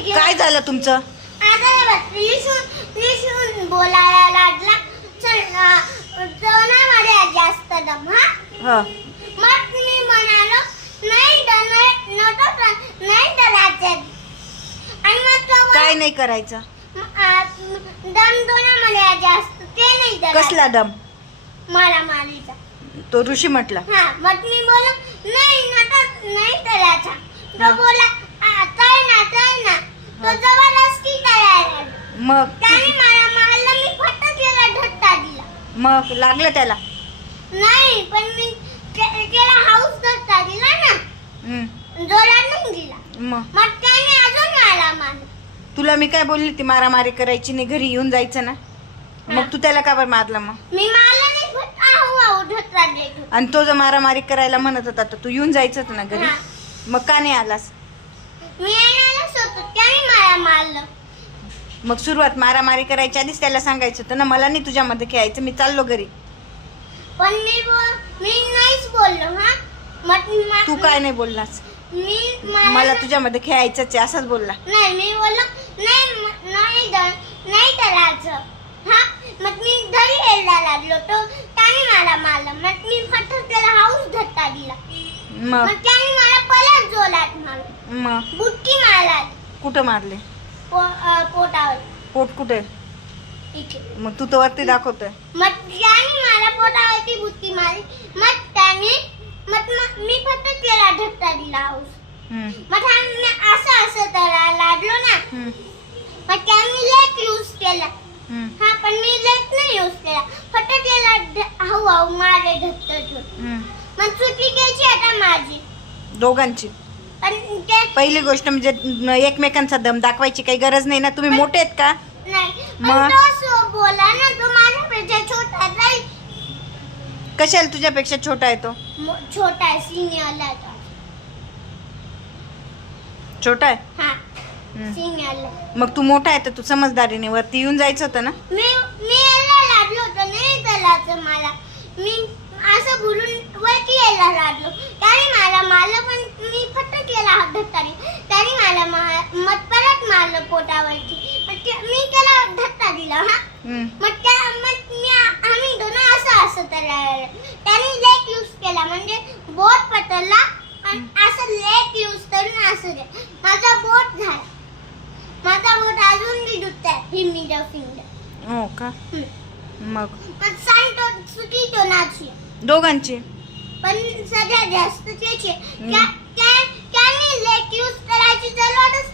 काय झालं तुमचं? आता विशून बोलायला लागला. चल तो ना माझ्या जास्त दम हा. मग मी म्हणालो नाही करायचं. आणि मग तो काय नाही करायचं? दम तो ना मला जास्त ते नाही करायचं. कसला दम? मला मारीचा. तो ऋषी म्हटला. हा मग मी बोललो नाही करायचा. तो बोला चल ना तो जबरदस्ती करायला. मग त्याने मला मारलं. मी फटक त्याला धक्का दिला. मग लागलं त्याला? नाही पण मी त्याला हाऊस धक्का दिला ना. जोरात नाही दिला. मग त्याने अजून मला मारलं. तुला मी काय बोलली ती मारामारी करायची नाही, घरी येऊन जायचं ना. मग तू त्याला का बरं मारला? मग मी मारलं नाही फक्त हाऊ धक्का देतो. आणि तो जर मारामारी करायला म्हणत होता तर तू येऊन जायचंच ना घरी. मग का नाही आलास? मी येणारच होतो. त्याने मला मारलं. मग सुरुवात मारामारी करायच्या आधीच त्याला सांगायचं होतं ना, मला नाही तुझ्यामध्ये खेळायचं, मी चाललो घरी. पण मी नाहीच बोललो हा. मग तू काय नाही बोललास? मला तुझ्यामध्ये खेळायचंच आहे असंच बोलला. नाही मी बोललो नाही करायचं हा. मग मी घरी यायला लागलो. तो त्याने मला मारलं. मग मी फक्त त्याला हाऊस धक्का दिला. मग त्याने मला परत जोरात मारलं. मग बुट्टी मारला. कुठं मारले? पोटावर. पोट कुठे? इथे. मग तू तर वरती दाखवतोय. मग त्याने मला पोटावरती बुट्टी मारली. मग मी फक्त त्याला धक्का दिला हाऊस. मग मी असं करायला लागलो ना. मग त्याने लेट यूज केला. हा पण मी लेट नाही यूज केला. फक्त त्याला हाऊ मारले धक्का. मग चुकी घ्यायची आता माझी दोघांची. पहिली गोष्ट म्हणजे एकमेकांचा दम दाखवायची काही गरज नाही ना. तुम्ही मोठे आहेत का? नाही. मग तो बोला ना तो माझ्यापेक्षा छोटा नाही. कशाला तुझ्यापेक्षा छोटा आहे तो? छोटा आहे सिनियरला. छोटा आहे. हा सिनियरला. मग तू मोठा आहे तर तू समजदारीने वरती येऊन जायचं होतं ना. मी यायला लागलो होतो नाही चालायचं मला. मी असं बोलून वरती यायला लागलो. त्याने मला मारलं पण मी फक्त केला धक्का दिला. त्याने मला मग परत मारलं पोटावरती. मी त्याला धक्का दिला हा. मग आम्ही दोन असं करायला. त्याने लेट यूज केला म्हणजे बोट पकडला आणि असं लेट यूज करून असं दे. माझा बोट झाला. माझा बोट अजून बी दुखतंय. फिंगर. हो का? मग सांगतो चुकी कोणाची? दोघांची. पण सगळ्यात जास्त त्याची. त्याने लेट यूज करायची जरूरच